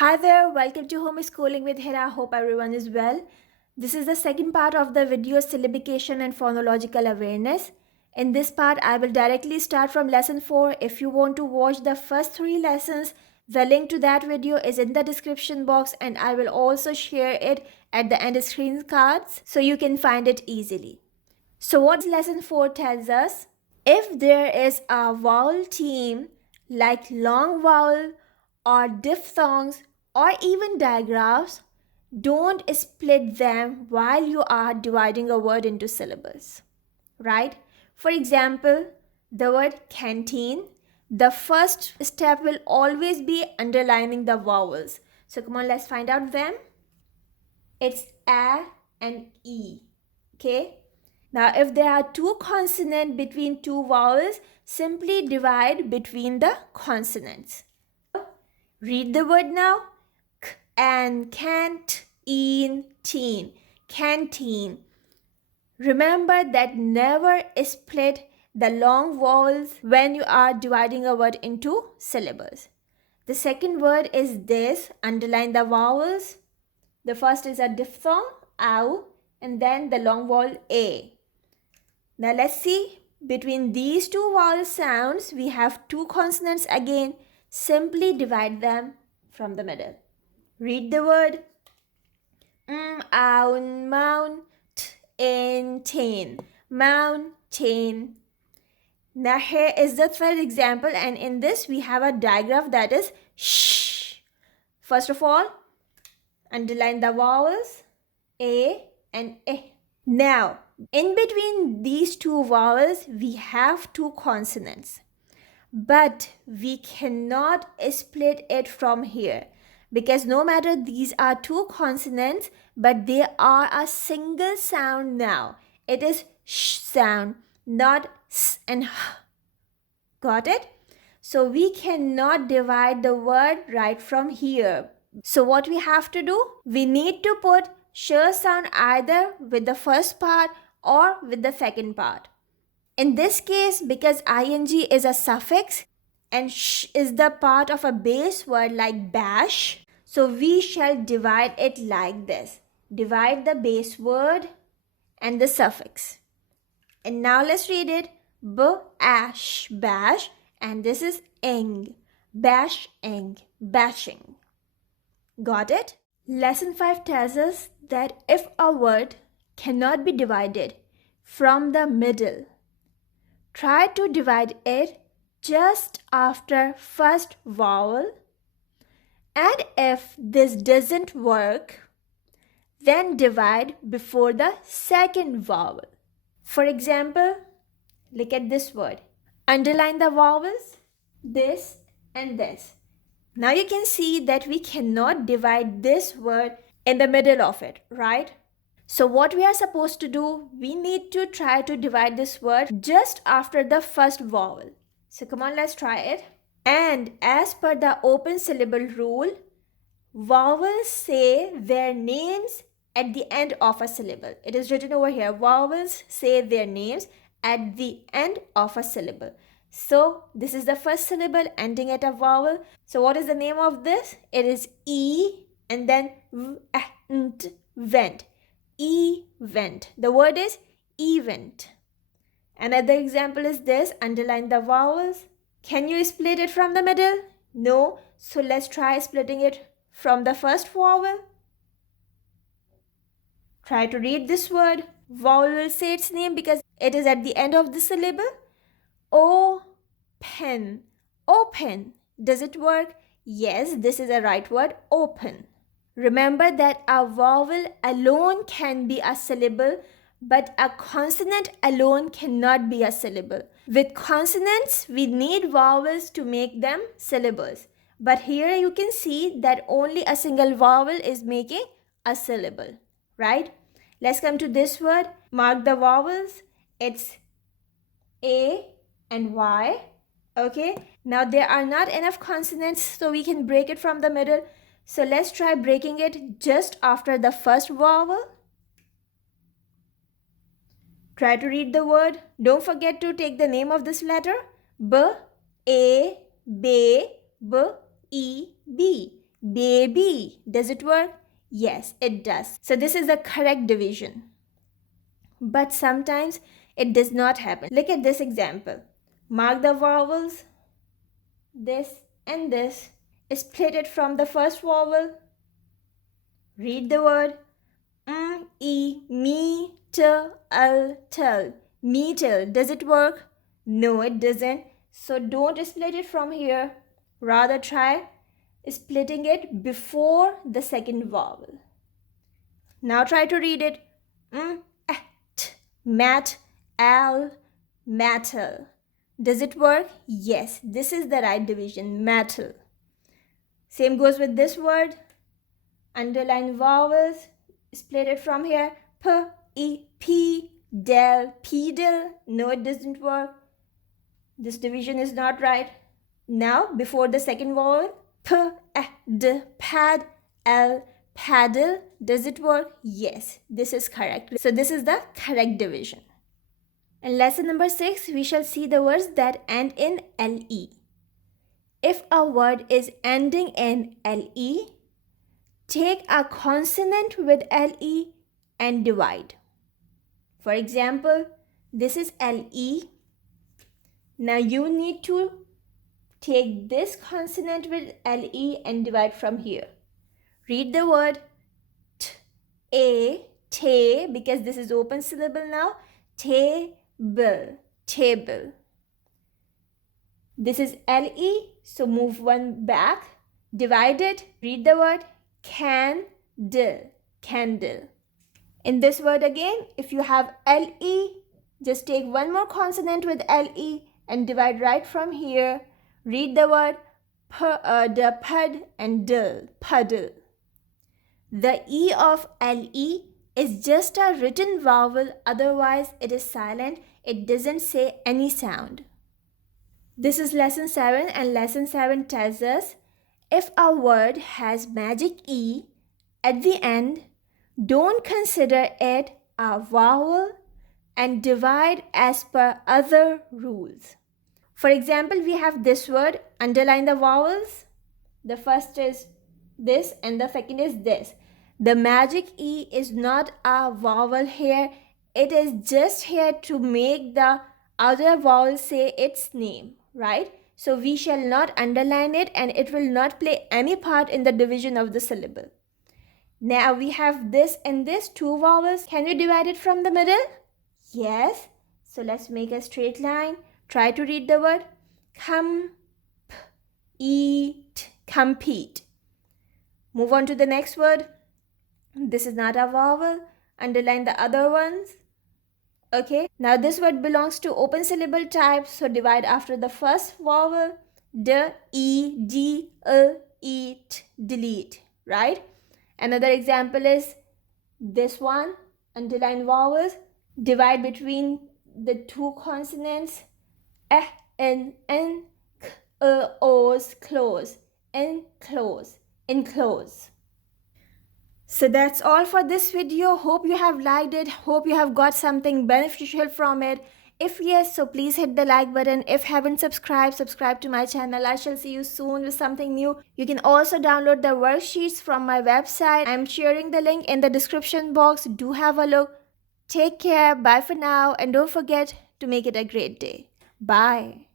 Hi there, welcome to Homeschooling with Hira. Hope everyone is well. This is the second part of the video Syllabication and Phonological Awareness. In this part, I will directly start from lesson 4. If you want to watch the first 3 lessons, the link to that video is in the description box and I will also share it at the end screen cards so you can find it easily. So what lesson 4 tells us? If there is a vowel theme like long vowel or diphthongs or even digraphs, don't split them while you are dividing a word into syllables, right? For example, the word canteen, the first step will always be underlining the vowels. So come on, let's find out them. It's A and E, okay? Now, if there are 2 consonants between 2 vowels, simply divide between the consonants. Read the word now. K and can't, in, teen. Canteen. Remember that never split the long vowels when you are dividing a word into syllables. The second word is this. Underline the vowels. The first is a diphthong, ow, and then the long vowel a. Now let's see. Between these 2 vowel sounds, we have 2 consonants again. Simply divide them from the middle. Read the word. Own, mount, in, tain. Mountain. Now here is the third example, and in this we have a digraph that is sh. First of all, underline the vowels a and e. Now, in between these 2 vowels, we have 2 consonants. But we cannot split it from here because no matter these are 2 consonants, but they are a single sound now. It is sh sound, not s and h. Got it? So we cannot divide the word right from here. So what we have to do? We need to put sh sound either with the first part or with the second part. In this case, because ing is a suffix and sh is the part of a base word like bash, so we shall divide it like this. Divide the base word and the suffix. And now let's read it. B-ash, bash, and this is ing. Bash-ing, bashing. Got it? Lesson 5 tells us that if a word cannot be divided from the middle, try to divide it just after first vowel, and if this doesn't work, then divide before the second vowel. For example, look at this word. Underline the vowels, this and this. Now you can see that we cannot divide this word in the middle of it, right? So what we are supposed to do, we need to try to divide this word just after the first vowel. So come on, let's try it. And as per the open syllable rule, vowels say their names at the end of a syllable. It is written over here. Vowels say their names at the end of a syllable. So this is the first syllable ending at a vowel. So what is the name of this? It is E and then vent. Event. The word is event. Another example is this. Underline the vowels. Can you split it from the middle? No. So let's try splitting it from the first vowel. Try to read this word. Vowel will say its name because it is at the end of the syllable. Open. Open. Does it work? Yes, this is a right word. Open. Remember that a vowel alone can be a syllable, but a consonant alone cannot be a syllable. With consonants, we need vowels to make them syllables. But here you can see that only a single vowel is making a syllable, right? Let's come to this word. Mark the vowels. It's A and Y. Okay, now there are not enough consonants, so we can break it from the middle. So let's try breaking it just after the first vowel. Try to read the word. Don't forget to take the name of this letter. B, A, B, B, E, B. Baby. Does it work? Yes, it does. So this is the correct division. But sometimes it does not happen. Look at this example. Mark the vowels. This and this. Split it from the first vowel. Read the word. Me, tel. Metal. Does it work? No, it doesn't. So don't split it from here. Rather try splitting it before the second vowel. Now try to read it. Mat, al, metal. Does it work? Yes, this is the right division, metal. Same goes with this word. Underline vowels. Split it from here. P, del, pedal. No, it doesn't work. This division is not right. Now, before the second vowel, d, pad, l, paddle. Does it work? Yes, this is correct. So this is the correct division. In lesson number 6, we shall see the words that end in le. If a word is ending in le, take a consonant with le and divide. For example, this is le. Now you need to take this consonant with le and divide from here. Read the word te, because this is open syllable now. Table. This is le, so move one back. Divide it. Read the word candle. In this word again, if you have le, just take one more consonant with le and divide right from here. Read the word pud and dil, puddle. The e of le is just a written vowel, otherwise it is silent. It doesn't say any sound. This is lesson 7, and lesson 7 tells us if a word has magic e at the end, don't consider it a vowel and divide as per other rules. For example, we have this word. Underline the vowels. The first is this and the second is this. The magic e is not a vowel here. It is just here to make the other vowel say its name, right? So we shall not underline it and it will not play any part in the division of the syllable. Now we have this and this, two vowels. Can we divide it from the middle? Yes. So let's make a straight line. Try to read the word. Compete. Move on to the next word. This is not a vowel. Underline the other ones. Okay. Now this word belongs to open syllable type. So divide after the first vowel. Eat, delete. Right? Another example is this one. Underline vowels. Divide between the two consonants. N, O's, close. Enclose. So that's all for this video. Hope you have liked it. Hope you have got something beneficial from it. If yes, so please hit the like button. If haven't subscribed, subscribe to my channel. I shall see you soon with something new. You can also download the worksheets from my website. I'm sharing the link in the description box. Do have a look. Take care. Bye for now. And don't forget to make it a great day. Bye.